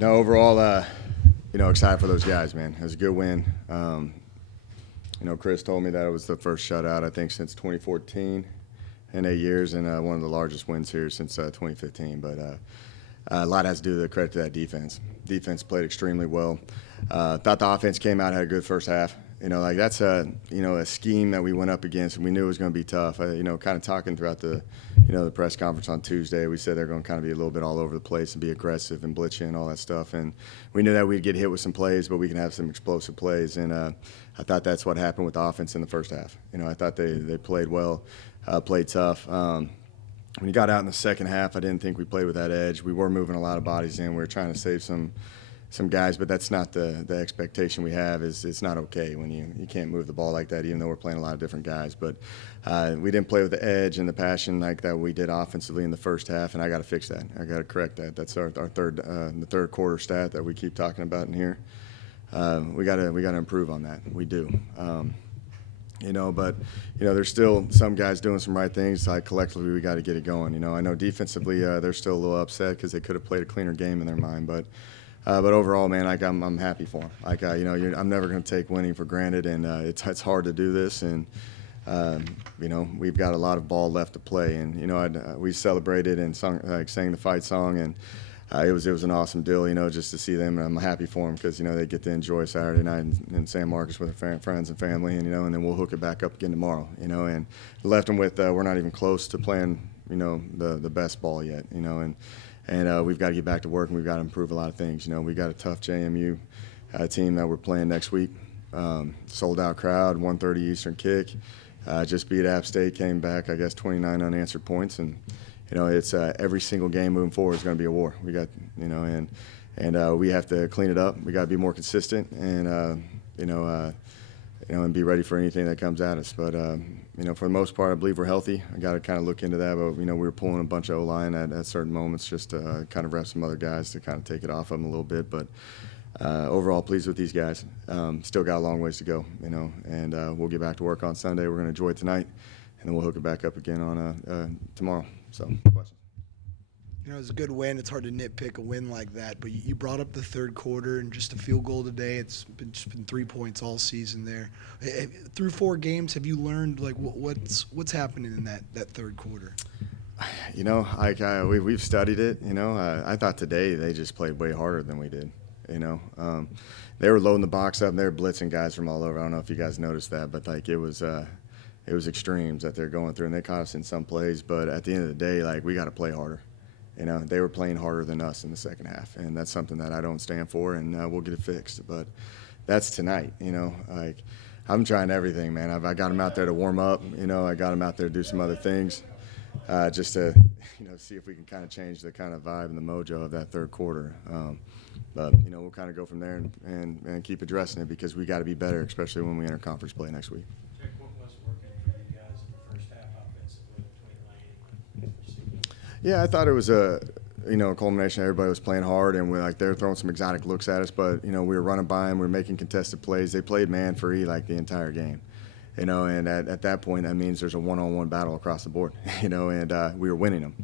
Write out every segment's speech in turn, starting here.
No, overall, excited for those guys, man. It was a good win. Chris told me that it was the first shutout, I think, since 2014 in 8 years, and one of the largest wins here since 2015. But a lot has to do with the credit to that defense. Defense played extremely well. Thought the offense came out, had a good first half. That's a scheme that we went up against, and we knew it was going to be tough. Kind of talking throughout the press conference on Tuesday, we said they're going to kind of be a little bit all over the place and be aggressive and blitz you and all that stuff. And we knew that we'd get hit with some plays, but we can have some explosive plays. And I thought that's what happened with the offense in the first half. I thought they played well, played tough. When you got out in the second half, I didn't think we played with that edge. We were moving a lot of bodies in. We were trying to save some guys, but that's not the expectation we have. It's not okay when you can't move the ball like that, even though we're playing a lot of different guys. But we didn't play with the edge and the passion like that we did offensively in the first half, and I got to fix that. I got to correct that. That's our third quarter stat that we keep talking about in here. We got to improve on that. We do. But there's still some guys doing some right things. Like collectively, we got to get it going. I know defensively, they're still a little upset because they could have played a cleaner game in their mind. But overall, man, I'm happy for them. I'm never going to take winning for granted, and it's hard to do this. And we've got a lot of ball left to play. And we celebrated and sang the fight song, and it was an awesome deal, just to see them. And I'm happy for them because they get to enjoy Saturday night in San Marcos with their friends and family, and then we'll hook it back up again tomorrow. And left them with we're not even close to playing the best ball yet, and we've got to get back to work, and we've got to improve a lot of things. We got a tough JMU team that we're playing next week. Sold out crowd, 1:30 Eastern kick. Just beat App State, came back, I guess 29 unanswered points, and it's every single game moving forward is going to be a war. We got, and we have to clean it up. We got to be more consistent, and and be ready for anything that comes at us. But for the most part, I believe we're healthy. I got to kind of look into that. But we were pulling a bunch of O-line at certain moments just to kind of rep some other guys to kind of take it off them a little bit. But overall, pleased with these guys. Still got a long ways to go, and we'll get back to work on Sunday. We're going to enjoy it tonight, and then we'll hook it back up again on tomorrow. So, questions? It was a good win. It's hard to nitpick a win like that, but you brought up the third quarter and just a field goal today. It's been 3 points all season there. Through 4 games, have you learned what's happening in that third quarter? We've studied it. I thought today they just played way harder than we did. They were loading the box up and they were blitzing guys from all over. I don't know if you guys noticed that, but it was extremes that they're going through, and they caught us in some plays. But at the end of the day, we got to play harder. They were playing harder than us in the second half, and that's something that I don't stand for, and we'll get it fixed. But that's tonight. I'm trying everything, man. I got them out there to warm up. I got them out there to do some other things, just to see if we can kind of change the kind of vibe and the mojo of that third quarter. But we'll kind of go from there and keep addressing it because we got to be better, especially when we enter conference play next week. Yeah, I thought it was a culmination. Everybody was playing hard, and they were throwing some exotic looks at us. But we were running by them, we were making contested plays. They played man free the entire game, and at that point that means there's a one-on-one battle across the board, and we were winning them,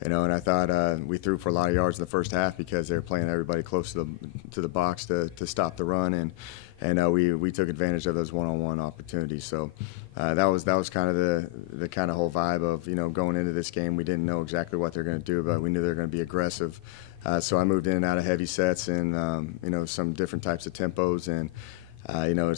and I thought we threw for a lot of yards in the first half because they were playing everybody close to the box to stop the run, and we took advantage of those one-on-one opportunities. So that was kind of the kind of whole vibe of going into this game. We didn't know exactly what they're going to do, but we knew they were going to be aggressive. So I moved in and out of heavy sets and some different types of tempos, and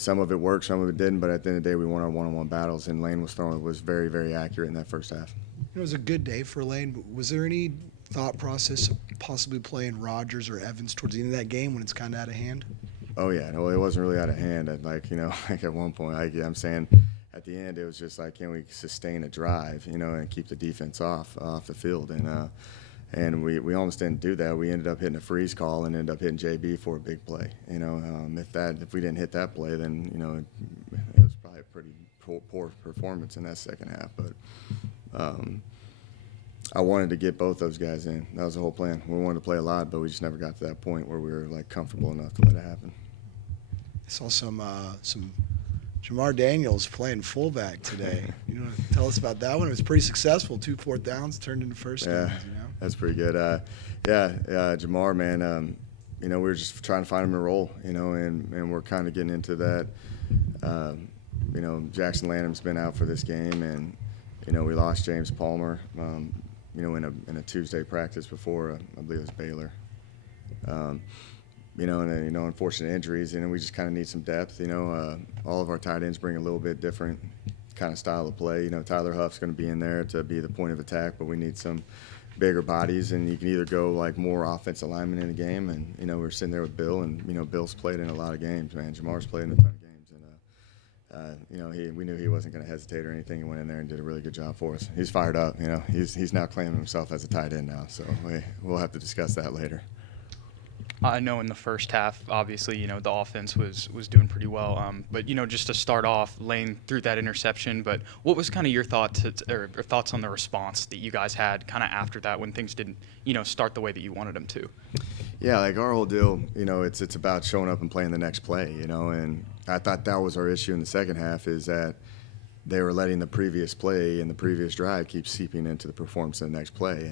some of it worked, some of it didn't. But at the end of the day, we won our one-on-one battles, and Lane was very, very accurate in that first half. It was a good day for Lane. But was there any thought process of possibly playing Rogers or Evans towards the end of that game when it's kind of out of hand? Oh yeah, no, it wasn't really out of hand. At one point, I'm saying at the end it was just can we sustain a drive, and keep the defense off the field, and we almost didn't do that. We ended up hitting a freeze call and ended up hitting JB for a big play. If we didn't hit that play, then it was probably a pretty poor performance in that second half. But I wanted to get both those guys in. That was the whole plan. We wanted to play a lot, but we just never got to that point where we were comfortable enough to let it happen. I saw some Jamar Daniels playing fullback today. You want to tell us about that one? It was pretty successful. 2 4th downs turned into first downs. That's pretty good. Jamar, man. you know, we were just trying to find him a role, you know, and we're kind of getting into that. You know, Jackson Lanham's been out for this game, and, you know, we lost James Palmer, you know, in a Tuesday practice before, I believe it was Baylor. You know, and then, you know, unfortunate injuries, and we just kind of need some depth. You know, all of our tight ends bring a little bit different kind of style of play. You know, Tyler Huff's going to be in there to be the point of attack, but we need some bigger bodies, and you can either go like more offensive linemen in the game, and, you know, we're sitting there with Bill, and, you know, Bill's played in a lot of games, man. Jamar's played in a ton of games, and, you know, we knew he wasn't going to hesitate or anything. He went in there and did a really good job for us. He's fired up, you know. He's now claiming himself as a tight end now, so we'll have to discuss that later. I know in the first half, obviously, you know, the offense was doing pretty well. But, you know, just to start off, Lane threw that interception. But what was kind of your thoughts on the response that you guys had kind of after that when things didn't, you know, start the way that you wanted them to? Yeah, like our whole deal, you know, it's about showing up and playing the next play, you know. And I thought that was our issue in the second half, is that they were letting the previous play and the previous drive keep seeping into the performance of the next play.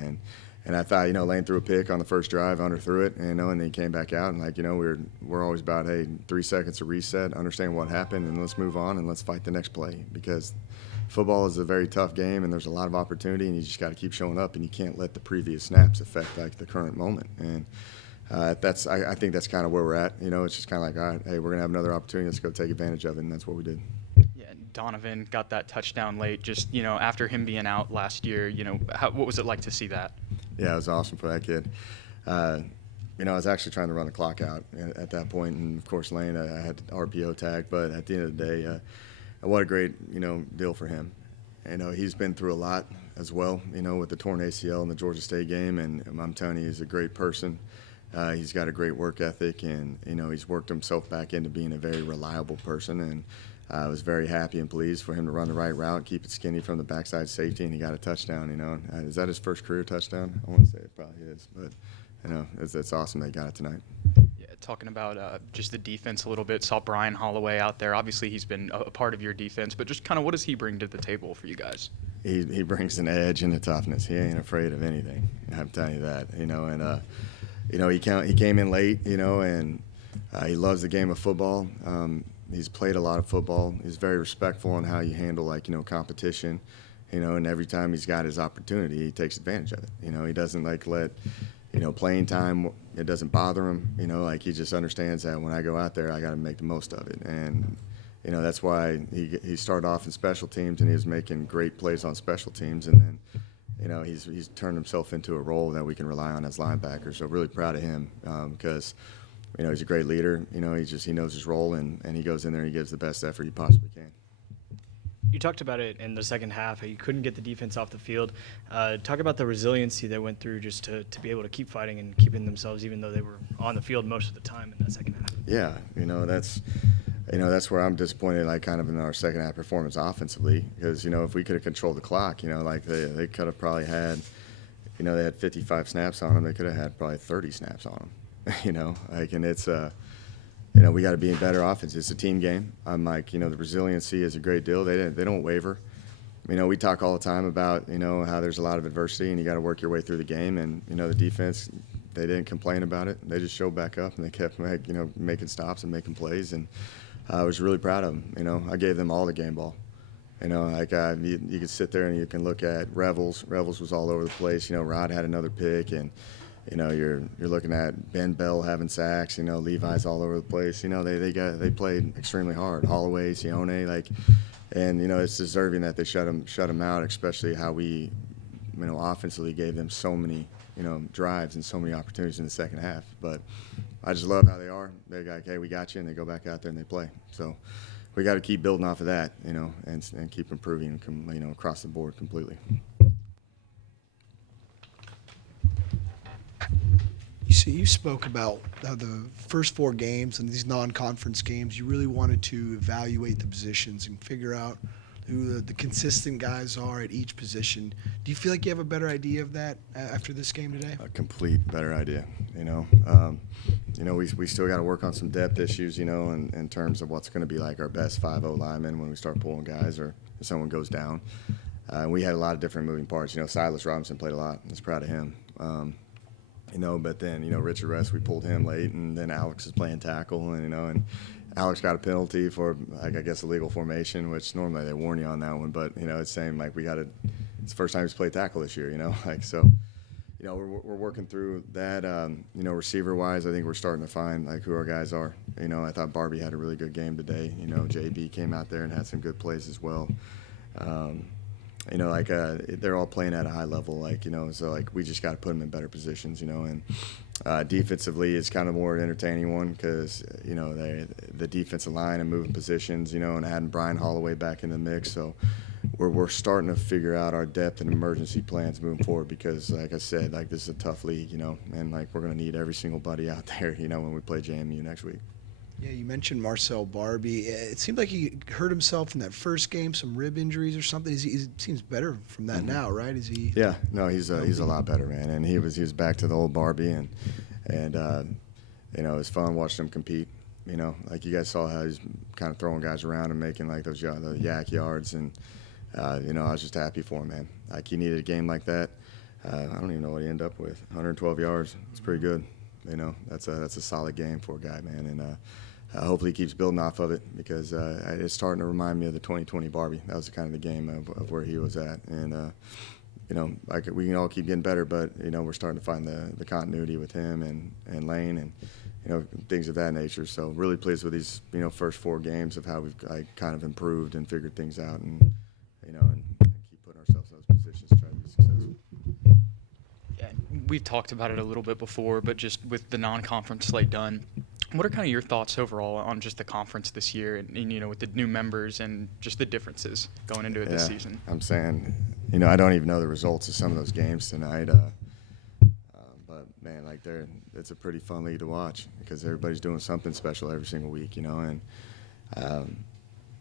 And I thought, you know, Lane threw a pick on the first drive, underthrew it, you know, and then he came back out, and, like, you know, we're always about, hey, 3 seconds to reset, understand what happened, and let's move on and let's fight the next play, because football is a very tough game and there's a lot of opportunity, and you just got to keep showing up, and you can't let the previous snaps affect, like, the current moment. And I think that's kind of where we're at. You know, it's just kind of like, all right, hey, we're going to have another opportunity, let's go take advantage of it, and that's what we did. Donovan got that touchdown late, just, you know, after him being out last year. You know, what was it like to see that? Yeah, it was awesome for that kid. You know, I was actually trying to run the clock out at that point, and, of course, Lane, I had RPO tag, but at the end of the day, what a great, you know, deal for him. You know, he's been through a lot as well, you know, with the torn ACL in the Georgia State game, and I'm telling you, he's a great person. He's got a great work ethic, and, you know, he's worked himself back into being a very reliable person, and I was very happy and pleased for him to run the right route, keep it skinny from the backside safety, and he got a touchdown, you know. Is that his first career touchdown? I want to say it probably is, but, you know, it's awesome they got it tonight. Yeah, talking about just the defense a little bit, saw Brian Holloway out there. Obviously, he's been a part of your defense, but just kind of what does he bring to the table for you guys? He brings an edge and a toughness. He ain't afraid of anything, I'm telling you that, you know. And, you know, he came in late, you know, and he loves the game of football. He's played a lot of football. He's very respectful on how you handle, like, you know, competition, you know, and every time he's got his opportunity, he takes advantage of it. You know, he doesn't, like, let, you know, playing time, it doesn't bother him, you know, like, he just understands that when I go out there, I got to make the most of it. And, you know, that's why he started off in special teams, and he was making great plays on special teams, and then, you know, he's turned himself into a role that we can rely on as linebackers. So really proud of him, because, you know, he's a great leader. You know, he knows his role, and he goes in there and he gives the best effort he possibly can. You talked about it in the second half, how you couldn't get the defense off the field. Talk about the resiliency they went through just to be able to keep fighting and keeping themselves, even though they were on the field most of the time in that second half. Yeah, you know, that's where I'm disappointed, like, kind of in our second half performance offensively, because, you know, if we could have controlled the clock, you know, like they could have probably had, you know, they had 55 snaps on them. They could have had probably 30 snaps on them. You know, like, and it's, you know, we got to be in better offense. It's a team game. I'm like, you know, the resiliency is a great deal. They don't waver. You know, we talk all the time about, you know, how there's a lot of adversity and you got to work your way through the game. And, you know, the defense, they didn't complain about it. They just showed back up and they kept, you know, making stops and making plays. And I was really proud of them. You know, I gave them all the game ball. You know, like, you could sit there and you can look at Revels. Revels was all over the place. You know, Rod had another pick, and, you know, you're looking at Ben Bell having sacks. You know, Levi's all over the place. You know, they played extremely hard. Holloway, Sione, like, and, you know, it's deserving that they shut them out, especially how we, you know, offensively gave them so many, you know, drives and so many opportunities in the second half. But I just love how they are. They're like, hey, we got you, and they go back out there and they play. So we got to keep building off of that, you know, and keep improving, you know, across the board completely. You spoke about the first 4 games and these non-conference games. You really wanted to evaluate the positions and figure out who the consistent guys are at each position. Do you feel like you have a better idea of that after this game today? A complete better idea, you know. You know, we still got to work on some depth issues, you know, in terms of what's going to be like our best 5-0 linemen when we start pulling guys or if someone goes down. We had a lot of different moving parts. You know, Silas Robinson played a lot. I was proud of him. But then, Richard Rest, we pulled him late, and then Alex is playing tackle, and Alex got a penalty for, I guess, illegal formation, which normally they warn you on that one, but, it's saying, it's the first time he's played tackle this year, so, we're working through that, receiver-wise, I think we're starting to find, who our guys are. I thought Barbie had a really good game today. JB came out there and had some good plays as well. They're all playing at a high level, so we just got to put them in better positions, and defensively it's kind of more entertaining one because, the defensive line and moving positions, and adding Brian Holloway back in the mix. So we're starting to figure out our depth and emergency plans moving forward because, like I said, this is a tough league, and we're going to need every single buddy out there, when we play JMU next week. Yeah, you mentioned Marcel Barbie. It seemed like he hurt himself in that first game, some rib injuries or something. He seems better from that now, right? Is he? Yeah, no, he's a lot better, man. And he was back to the old Barbie, and it was fun watching him compete. You guys saw how he's kind of throwing guys around and making those the yak yards, and I was just happy for him, man. He needed a game like that. I don't even know what he ended up with. 112 yards. It's pretty good. That's a solid game for a guy, man, and hopefully he keeps building off of it because it's starting to remind me of the 2020 Barbie. That was kind of the game of where he was at, and we can all keep getting better, but we're starting to find the continuity with him and Lane and things of that nature. So really pleased with these first 4 games of how we've kind of improved and figured things out, and and keep putting ourselves in those positions to try to be successful. Yeah, we've talked about it a little bit before, but just with the non-conference slate done, what are kind of your thoughts overall on just the conference this year and with the new members and just the differences going into it this season? I'm saying, I don't even know the results of some of those games tonight. But, man, it's a pretty fun league to watch because everybody's doing something special every single week, and,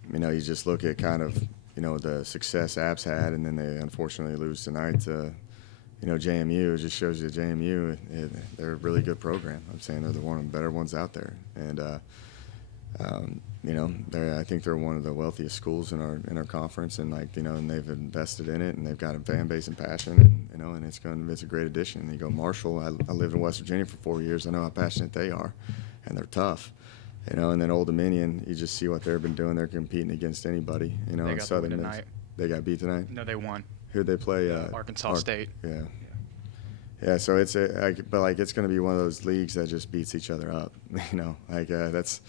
you just look at kind of, the success App's had, and then they unfortunately lose tonight to JMU. It just shows you JMU, they're a really good program. I'm saying they're one of the better ones out there. And, I think they're one of the wealthiest schools in our conference, and and they've invested in it, and they've got a fan base and passion, and it's a great addition. And you go Marshall. I lived in West Virginia for 4 years. I know how passionate they are, and they're tough. And then Old Dominion, you just see what they've been doing. They're competing against anybody. They in got Southern beat Miss. tonight. They got beat tonight. No, they won. Who'd they play? Arkansas State. Yeah. Yeah, so it's it's going to be one of those leagues that just beats each other up. That's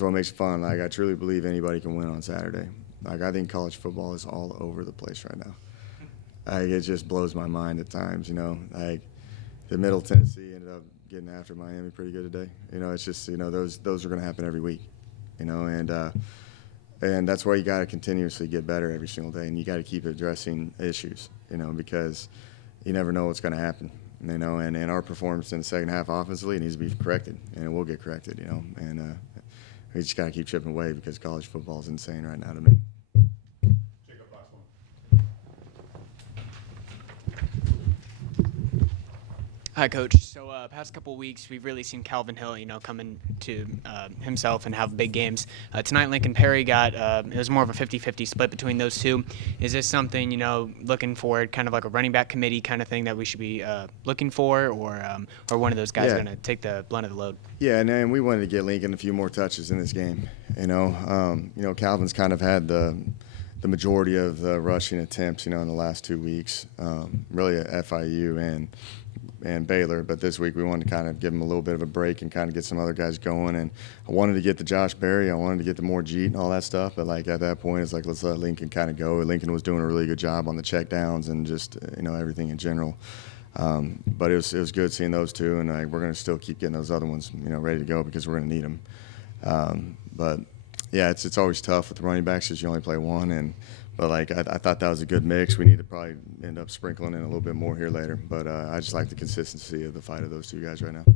what makes it fun. I truly believe anybody can win on Saturday. I think college football is all over the place right now. It just blows my mind at times. The Middle Tennessee ended up getting after Miami pretty good today. It's just those are going to happen every week. And that's why you got to continuously get better every single day, and you got to keep addressing issues. Because you never know what's going to happen, and our performance in the second half offensively needs to be corrected, and it will get corrected, and we just got to keep chipping away because college football is insane right now to me. Hi, Coach. So past couple weeks, we've really seen Calvin Hill, come into himself and have big games. Tonight, Lincoln Perry got it was more of a 50-50 split between those two. Is this something, looking forward, kind of like a running back committee kind of thing that we should be looking for, or one of those guys going to take the blunt of the load? Yeah, and we wanted to get Lincoln a few more touches in this game. Calvin's kind of had the majority of the rushing attempts, in the last 2 weeks, really at FIU and Baylor, but this week we wanted to kind of give him a little bit of a break and kind of get some other guys going. And I wanted to get the Josh Berry, I wanted to get the more Jeet and all that stuff, but at that point it's let's let Lincoln kind of go. Lincoln was doing a really good job on the check downs and just everything in general. But it was good seeing those two, and we're going to still keep getting those other ones ready to go because we're going to need them. But yeah, it's always tough with the running backs because you only play one, but I thought that was a good mix. We need to probably end up sprinkling in a little bit more here later. But I just like the consistency of the fight of those two guys right now.